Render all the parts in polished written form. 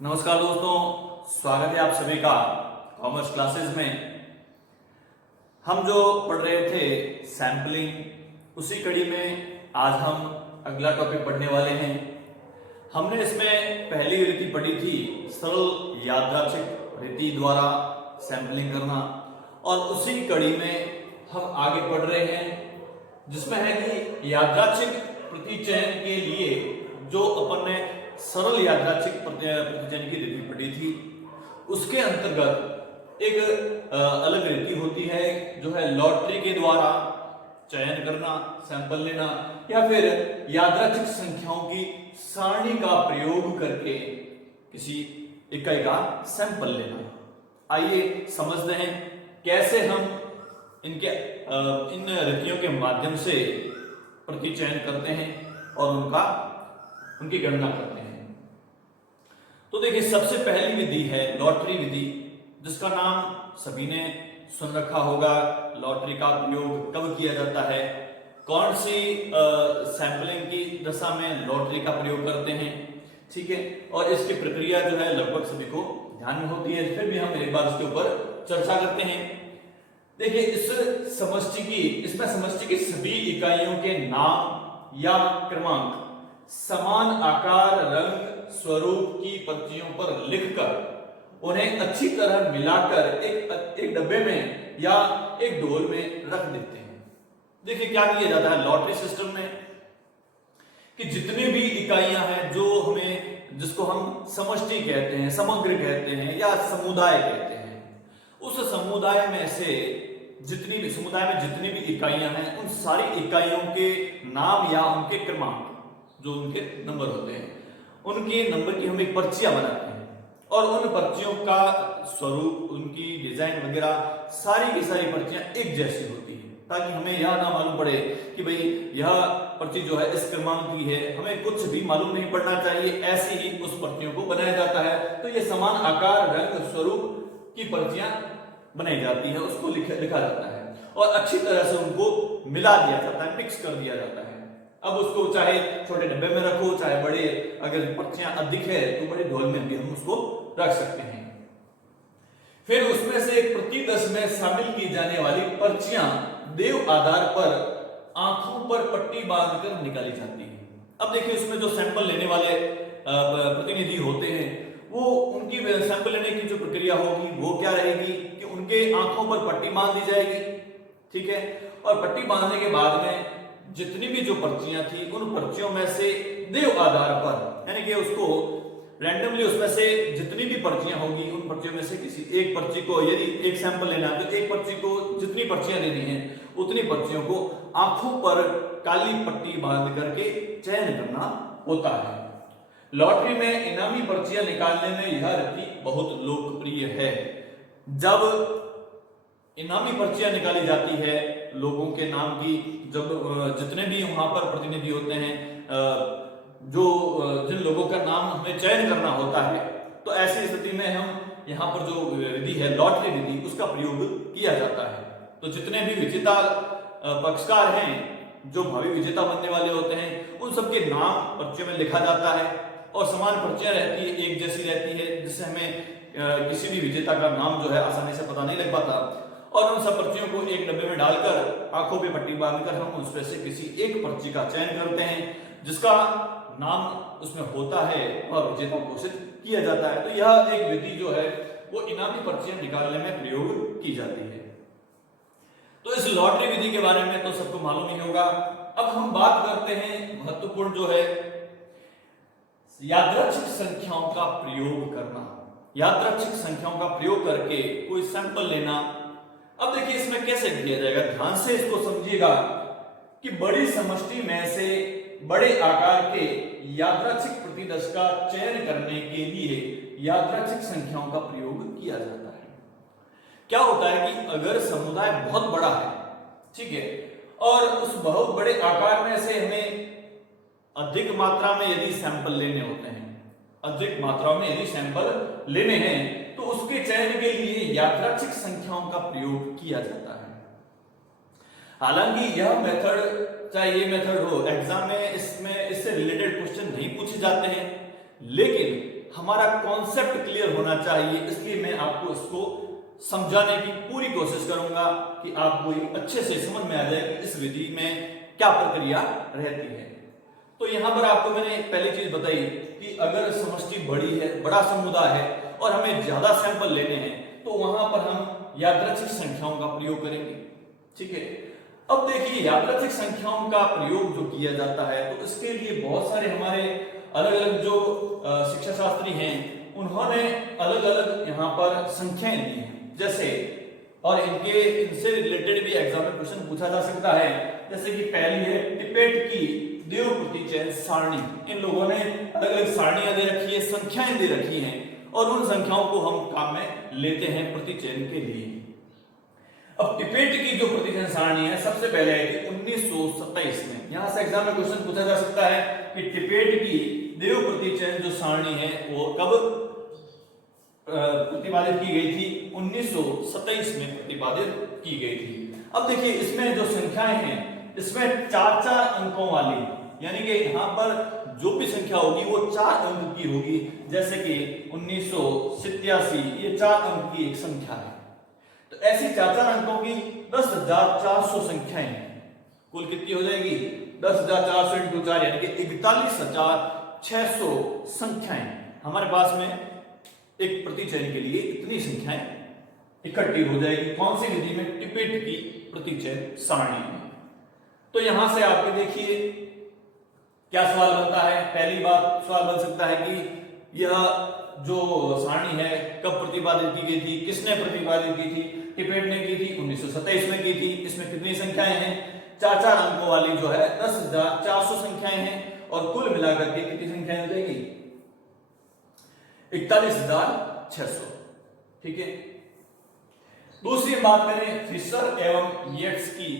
नमस्कार दोस्तों, स्वागत है आप सभी का कॉमर्स क्लासेस में। हम जो पढ़ रहे थे सैंपलिंग, उसी कड़ी में आज हम अगला टॉपिक पढ़ने वाले हैं। हमने इसमें पहली रीति पढ़ी थी सरल यादृच्छिक रीति द्वारा सैंपलिंग करना, और उसी कड़ी में हम आगे पढ़ रहे हैं जिसमें है कि यादृच्छिक प्रतिचयन के लिए जो अपन ने सरल यादृच्छिक प्रतिचयन की रीति पढ़ी थी, उसके अंतर्गत एक अलग रीति होती है जो है लॉटरी के द्वारा चयन करना, सैंपल लेना, या फिर यादृच्छिक संख्याओं की सारणी का प्रयोग करके किसी इकाई का सैंपल लेना। आइए समझते हैं कैसे हम इन रीतियों के माध्यम से प्रतिचयन करते हैं और उनकी गणना करते हैं। तो देखिए, सबसे पहली विधि है लॉटरी विधि, जिसका नाम सभी ने सुन रखा होगा। लॉटरी का प्रयोग कब किया जाता है, कौन सी सैंपलिंग की दशा में लॉटरी का प्रयोग करते हैं, ठीक है। और इसकी प्रक्रिया जो है लगभग सभी को ध्यान में होती है, फिर भी हम एक बार इसके ऊपर चर्चा करते हैं। देखिए, इसमें समष्टि की सभी इकाइयों के नाम या क्रमांक समान आकार, रंग, स्वरूप की पर्चियों पर लिखकर उन्हें अच्छी तरह मिलाकर एक डब्बे में या एक डोल में रख देते हैं। देखिए क्या किया जाता है लॉटरी सिस्टम में कि जितनी भी इकाइयां हैं जिसको हम समष्टि कहते हैं, समग्र कहते हैं या समुदाय कहते हैं, उस समुदाय में जितनी भी इकाइयां हैं, उन सारी इकाइयों के नाम या उनके क्रमांक, जो उनके नंबर होते हैं, उनके नंबर की हम एक पर्चियां बनाते हैं, और उन पर्चियों का स्वरूप, उनकी डिजाइन वगैरह सारी की सारी पर्चियां एक जैसी होती है, ताकि हमें यह ना मालूम पड़े कि भाई यह पर्ची जो है इस क्रमांक की है। हमें कुछ भी मालूम नहीं पड़ना चाहिए, ऐसे ही उस पर्चियों को बनाया जाता है। तो ये समान आकार, रंग, स्वरूप की पर्चियां बनाई जाती है, उसको लिखा जाता है और अच्छी तरह से उनको मिला दिया जाता है, मिक्स कर दिया जाता है। अब उसको चाहे छोटे डब्बे में रखो, चाहे बड़े, अगर पर्चियां अधिक है तो बड़े ढोल में भी हम उसको रख सकते हैं। फिर उसमें से प्रति 10 में शामिल की जाने वाली पर्चियां देव आधार पर आंखों पर पट्टी बांधकर निकाली जाती है। अब देखिए, उसमें जो सैंपल लेने वाले प्रतिनिधि होते हैं, वो उनकी सैंपल लेने की जो प्रक्रिया होगी वो क्या रहेगी कि उनके आंखों पर पट्टी बांध दी जाएगी, ठीक है। और पट्टी बांधने के बाद में जितनी भी जो पर्चियां थी, उन पर्चियों में से देव आधार पर, यानी कि उसको रैंडमली उसमें से जितनी भी पर्चियां होगी, उन पर्चियों में से किसी एक पर्ची को, यदि एक सैंपल लेना है तो एक पर्ची को जितनी पर्चियां लेनी है उतनी पर्चियों को आंखों पर काली पट्टी बांध करके चयन करना होता है। लॉटरी में इनामी पर्चियां निकालने में यह रीति बहुत लोकप्रिय है। जब इनामी पर्चियां निकाली जाती है लोगों के नाम की, जब जितने भी वहां पर प्रतिनिधि होते हैं, जिन लोगों का नाम हमें चयन करना होता है, तो ऐसी स्थिति में हम यहाँ पर जो विधि है लॉटरी विधि, उसका प्रयोग किया जाता है। तो जितने भी विजेता पक्षकार हैं, जो भावी विजेता बनने वाले होते हैं, उन सबके नाम पर्चियों में लिखा जाता है और समान पर्चियां रहती है, एक जैसी रहती है, जिससे हमें किसी भी विजेता का नाम जो है आसानी से पता नहीं लग पाता। और उन सब पर्चियों को एक डब्बे में डालकर आंखों पे पट्टी बांधकर हम उसमें से किसी एक पर्ची का चयन करते हैं, जिसका नाम उसमें होता है और विजेता घोषित किया जाता है। तो यह एक विधि जो है वो इनामी पर्चियां निकालने में प्रयोग की जाती है। तो इस लॉटरी विधि के बारे में तो सबको मालूम ही होगा। अब हम बात करते हैं महत्वपूर्ण जो है यादृच्छिक संख्याओं का प्रयोग करना, यादृच्छिक संख्याओं का प्रयोग करके कोई सैंपल लेना। अब देखिए, इसमें कैसे किया जाएगा, ध्यान से इसको समझिएगा कि बड़ी समष्टि में से बड़े आकार के यादृच्छिक प्रतिदश का चयन करने के लिए यादृच्छिक संख्याओं का प्रयोग किया जाता है। क्या होता है कि अगर समुदाय बहुत बड़ा है, ठीक है, और उस बहुत बड़े आकार में से हमें अधिक मात्रा में यदि सैंपल लेने होते हैं, अधिक मात्रा में यदि सैंपल लेने हैं, तो उसके चयन के लिए यादृच्छिक संख्याओं का प्रयोग किया जाता है। हालांकि यह मेथड, चाहे ये मेथड हो, एग्जाम में इससे रिलेटेड क्वेश्चन नहीं पूछे जाते हैं, लेकिन हमारा कॉन्सेप्ट क्लियर होना चाहिए, इसलिए मैं आपको इसको समझाने की पूरी कोशिश करूंगा कि आपको ये अच्छे से समझ में आ जाए कि इस विधि में क्या प्रक्रिया रहती है। तो यहां पर आपको मैंने पहली चीज बताई कि अगर समष्टि बड़ी है, बड़ा समुदाय है और हमें ज्यादा सैंपल लेने हैं तो वहां पर हम यादृच्छिक संख्याओं का प्रयोग करेंगे। ठीक है, अब देखिए यादृच्छिक संख्याओं का प्रयोग जो किया जाता है तो इसके लिए बहुत सारे हमारे अलग अलग जो शिक्षा शास्त्री हैं उन्होंने अलग अलग यहाँ पर संख्याएं दी हैं। जैसे और इनसे रिलेटेड भी एग्जाम में क्वेश्चन पूछा जा सकता है। जैसे कि पहली है टिपेट की देव प्रतिचयन सारणी। इन लोगों ने अलग अलग सारणियां दे रखी है, संख्याएं दे रखी हैं और उन संख्याओं को हम काम में लेते हैं प्रतिचयन के लिए। अब टिपेट की जो प्रतिचयन सारणी है सबसे पहले है कि 1927 में, यहां से एग्जाम में क्वेश्चन पूछा जा सकता है कि टिपेट की देव प्रतिचयन जो सारणी है वो कब प्रतिपादित की गई थी? 1927 में प्रतिपादित की गई थी। अब देखिए इसमें जो संख्याएं हैं इसमें 4-4 अंकों वाली, यानी कि यहां पर जो भी संख्या होगी वो 4 अंक की होगी। जैसे कि 1987 ये 4 अंक की एक संख्या है। तो ऐसी 4-4 अंकों की 10,400 संख्याएं कुल कितनी हो जाएगी? 10,400 इंटू 4 यानी कि 41,600 संख्याएं हमारे पास में एक प्रतिचयन के लिए इतनी संख्याएं इकट्ठी हो जाएगी। कौन सी विधि में? टिपेट की प्रतिचयन सारणी में। तो यहां से आपके देखिए क्या सवाल बनता है। पहली बात सवाल बन सकता है कि यह जो सारणी है कब प्रतिपादित की गई थी, किसने प्रतिपादित की थी? टिपेट ने की थी, 1927 में की थी। इसमें कितनी संख्याएं हैं? 4-4 अंकों वाली जो है 10,400 संख्याएं हैं और कुल मिलाकर के कितनी संख्याएं हो जाएगी? 41,600। ठीक है, दूसरी बात करें फिशर एवं येट्स की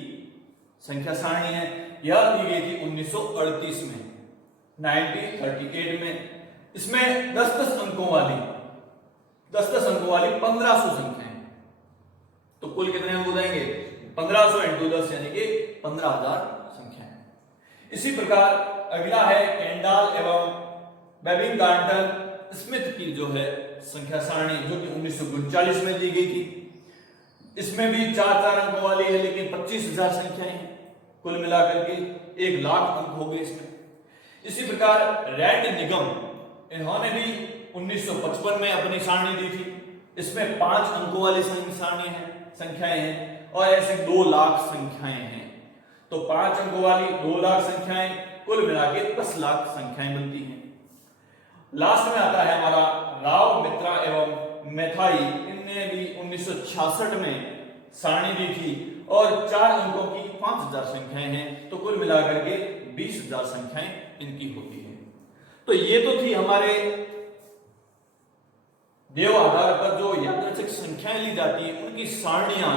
संख्या सारणी है। यह दी गई थी 1938 में, 1938 में। इसमें 10-10 अंकों वाली 1500 संख्याएं। तो कुल कितने अंक हो जाएंगे? 1500 इंटू 10 यानी कि 15,000 संख्याएं। इसी प्रकार अगला है कैंडाल एवं बेबिंगटन स्मिथ की जो है संख्या सारणी, जो कि 1939 में दी गई थी। इसमें भी 4-4 अंकों वाली है लेकिन 25,000 संख्याएं हैं। कुल मिलाकर के 1,00,000 अंक हो गए इसमें। इसी प्रकार रैंड निगम, इन्होंने भी 1955 में अपनी सारणी दी थी। इसमें 5 अंकों वाली सारणी है, संख्याएं हैं और ऐसे 2,00,000 संख्याएं हैं। तो 5 अंकों वाली 2,00,000 संख्याएं, कुल मिला के 10,00,000 संख्याएं बनती हैं। लास्ट में आता है हमारा राव, मित्रा एवं मैथाई। इनने भी 1966 में सारणी दी थी और 4 अंकों की 5,000 संख्याएं हैं। तो कुल मिलाकर के 20,000 संख्याएं इनकी होती है। तो ये तो थी हमारे देव आधार पर जो यादृच्छिक संख्याएं ली जाती है उनकी सारणियां,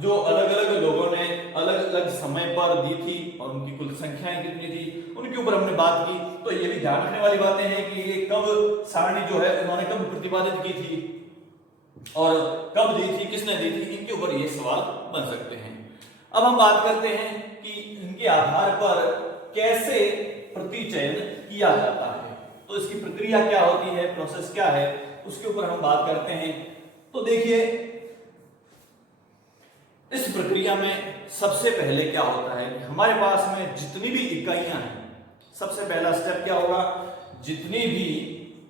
जो अलग अलग लोगों ने अलग अलग समय पर दी थी और उनकी कुल संख्याएं कितनी थी उनके ऊपर हमने बात की। तो ये भी ध्यान रखने वाली बातें हैं कि ये कब सारणी जो है उन्होंने कब प्रतिपादित की थी और कब दी थी, किसने दी थी, इनके ऊपर ये सवाल बन सकते हैं। अब हम बात करते हैं कि इनके आधार पर कैसे प्रतिचयन किया जाता है, तो इसकी प्रक्रिया क्या होती है, प्रोसेस क्या है, उसके ऊपर हम बात करते हैं। तो देखिए इस प्रक्रिया में सबसे पहले क्या होता है कि हमारे पास में जितनी भी इकाइयां हैं, सबसे पहला स्टेप क्या होगा? जितनी भी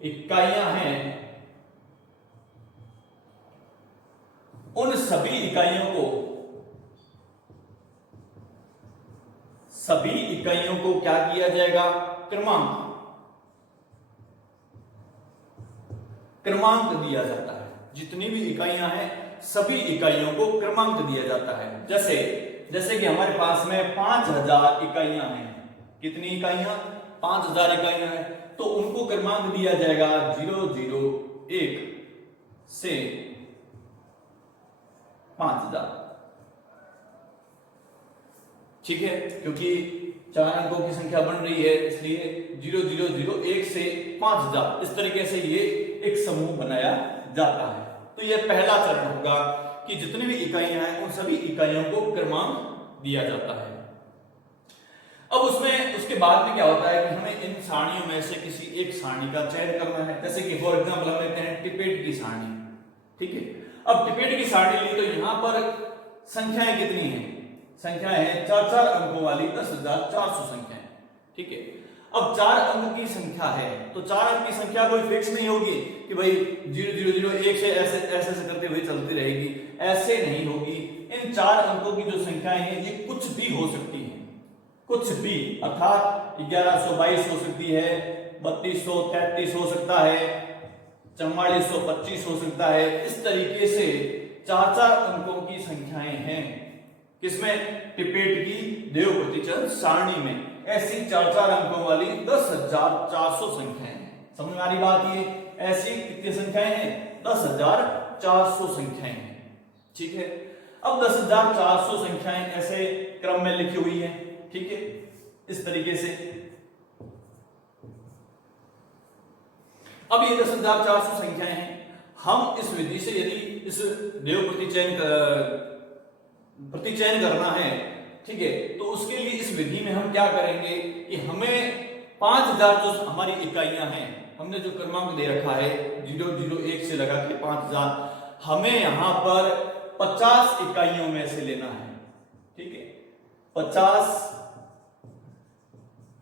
इकाइयां हैं उन सभी इकाइयों को क्या किया जाएगा? क्रमांक दिया जाता है। जितनी भी इकाइयां हैं सभी इकाइयों को क्रमांक दिया जाता है। जैसे कि हमारे पास में 5,000 इकाइयां हैं। कितनी इकाइयां? 5,000 इकाइयां हैं। तो उनको क्रमांक दिया जाएगा 001 से 5,000। ठीक है, क्योंकि 4 अंकों की संख्या बन रही है इसलिए 0001 से 5,000 इस तरीके से ये एक समूह बनाया जाता है। तो यह पहला चरण होगा कि जितनी भी इकाइयां हैं उन सभी इकाइयों को क्रमांक दिया जाता है। अब उसमें उसके बाद में क्या होता है कि हमें इन सारणियों में से किसी एक सारणी का चयन करना है। जैसे कि फॉर एग्जांपल हम लेते हैं टिपेट की सारणी, ठीक है। अब टिपेट की सारणी ली तो यहाँ पर संख्याएं कितनी हैं? संख्याएं हैं 4-4 अंकों वाली 10,400 संख्याएं, ठीक है। अब 4 अंक की संख्या है तो 4 अंक की संख्या कोई फिक्स नहीं होगी कि भाई 0001 से ऐसे ऐसे करते हुए चलती रहेगी, ऐसे नहीं होगी। इन 4 अंकों की जो संख्याएं हैं ये कुछ भी हो सकती हैं, कुछ भी, अर्थात 1122 हो सकती है, 3233 हो सकता है, 4425 हो सकता है। इस तरीके से 4-4 अंकों की संख्याएं हैं किसमें? टिपेट की देव प्रतिचर सारणी में ऐसी 4-4 अंकों वाली 10,400 संख्याएं। समझ में आ रही बात? ये ऐसी कितनी संख्याएं हैं? 10,400 संख्याएं हैं, ठीक है। अब 10,400 संख्याएं ऐसे क्रम में लिखी हुई है, ठीक है, इस तरीके से। अब ये 10,400 संख्याएं हैं। हम इस विधि से यदि इस देव प्रतिचयन करना है, ठीक है, तो उसके लिए इस विधि में हम क्या करेंगे कि हमें 5,000 जो हमारी इकाइयां हैं, हमने जो क्रमांक दे रखा है 001 से लगा के 5,000, हमें यहां पर 50 इकाइयों में से लेना है, ठीक है। 50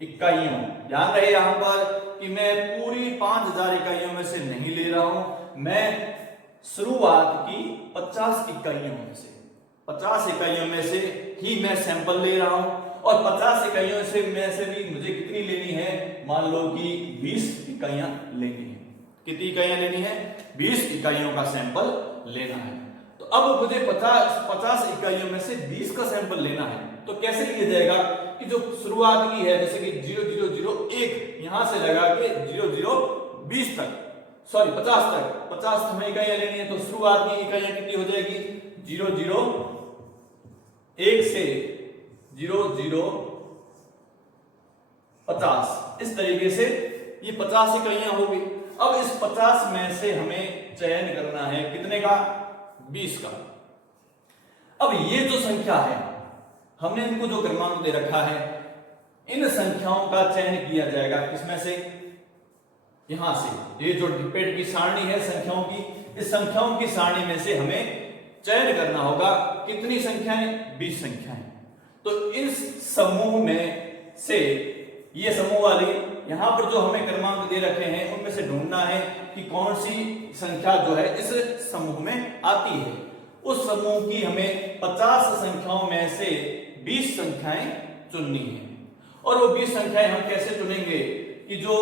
इकाइयों, ध्यान रहे यहां पर कि मैं पूरी 5,000 इकाइयों में से नहीं ले रहा हूं, मैं शुरुआत की 50 इकाइयों में से, 50 इकाइयों में से ही मैं सैंपल ले रहा हूं। और 50 इकाइयों से में से भी मुझे कितनी लेनी है? मान लो कि 20 इकाइयां लेनी है। कितनी इकाइयां लेनी है? 20 इकाइयों का सैंपल लेना है। तो अब मुझे 50 इकाइयों में से 20 का सैंपल लेना है, तो कैसे लिया जाएगा कि जो शुरुआत की है, जैसे कि 0001 यहां से लगा के 0020 तक, सॉरी 50 तक, 50 हमें इकाइयां लेनी है, तो शुरुआत की इकाइयां कितनी हो जाएगी? 001 से 0050, इस तरीके से ये 50 इकाइयां होगी। अब इस 50 में से हमें चयन करना है कितने का? 20 का। अब ये जो संख्या है, हमने इनको जो क्रमांक दे रखा है, इन संख्याओं का चयन किया जाएगा किसमें से? यहां से। ये जो टिपेट की सारणी है संख्याओं की, इस संख्याओं की सारणी में से हमें चयन करना होगा कितनी संख्याएं? 20 संख्याएं। तो इस समूह में से, ये समूह वाली यहां पर जो हमें क्रमांक दे रखे हैं उनमें से ढूंढना है कि कौन सी संख्या जो है इस समूह में आती है। उस समूह की हमें 50 संख्याओं में से 20 संख्याएं चुननी है। और वो 20 संख्याएं हम कैसे चुनेंगे कि जो,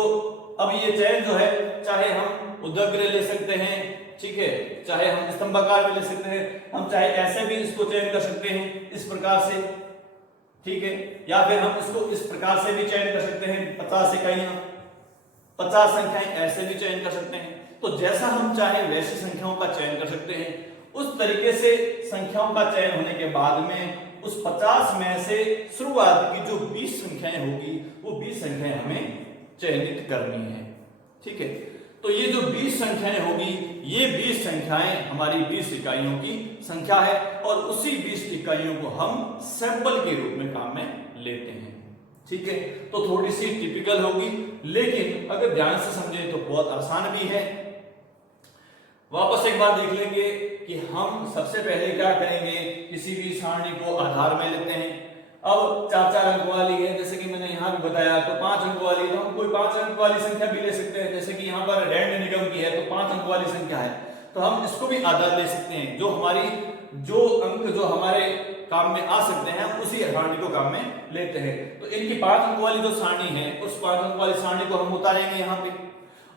अब ये चयन जो है, चाहे हम उदग्र ले सकते हैं, ठीक है, चाहे हम स्तंभाकार में ले सकते हैं, हम चाहे ऐसे भी इसको चयन कर सकते हैं इस प्रकार से, ठीक है, या फिर हम इसको इस प्रकार से भी चयन कर सकते हैं, 50 इकाइयां, 50 संख्याएं ऐसे भी चयन कर सकते हैं। तो जैसा हम चाहे वैसी संख्याओं का चयन कर सकते हैं। उस तरीके से संख्याओं का चयन होने के बाद में उस 50 में से शुरुआत की जो 20 संख्याएं होगी, वो 20 संख्याएं हमें चयनित करनी है, ठीक है। तो ये जो 20 संख्याएं होगी, ये 20 संख्याएं हमारी 20 इकाइयों की संख्या है, और उसी 20 इकाइयों को हम सैंपल के रूप में काम में लेते हैं, ठीक है। तो थोड़ी सी टिपिकल होगी, लेकिन अगर ध्यान से समझे तो बहुत आसान भी है। वापस एक बार देख लेंगे कि हम सबसे पहले क्या करेंगे, किसी भी सारणी को आधार में लेते हैं। अब 4-4 अंक वाली है, जैसे कि मैंने यहाँ भी बताया, तो 5 अंक वाली, तो हम कोई 5 अंक वाली संख्या भी ले सकते हैं। जैसे कि यहाँ पर रैंड निगम की है तो 5 अंक वाली संख्या है, तो हम इसको भी आधार ले सकते हैं। जो अंक जो हमारे काम में आ सकते हैं, उसी सारणी को काम में लेते हैं। तो इनकी 5 अंक वाली जो सारणी है, उस 5 अंक वाली सारणी को हम उतारेंगे यहाँ पे,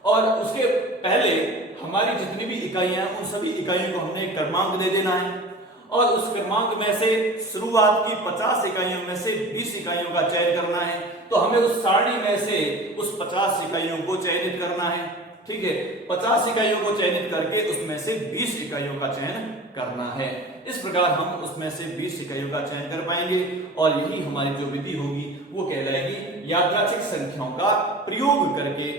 और उसके पहले हमारी जितनी भी इकाइयां हैं, उन सभी इकाइयों को हमने एक क्रमांक दे देना है, और उस क्रमांक में से शुरुआत की 50 इकाइयों में से 20 इकाइयों का चयन करना है। तो हमें उस सारणी में से उस 50 इकाइयों को चयनित करना है, ठीक है। 50 इकाइयों को चयनित करके उसमें से 20 इकाइयों का चयन करना है। इस प्रकार हम उसमें से 20 इकाइयों का चयन कर पाएंगे, और यही हमारी जो विधि होगी वो कहलाएगी यादृच्छिक संख्याओं का प्रयोग करके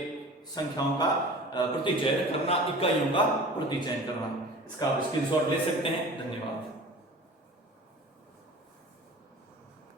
संख्याओं का प्रतिचयन करना, इकाइयों का प्रतिचयन करना। इसका आप स्क्रीनशॉट ले सकते हैं। धन्यवाद।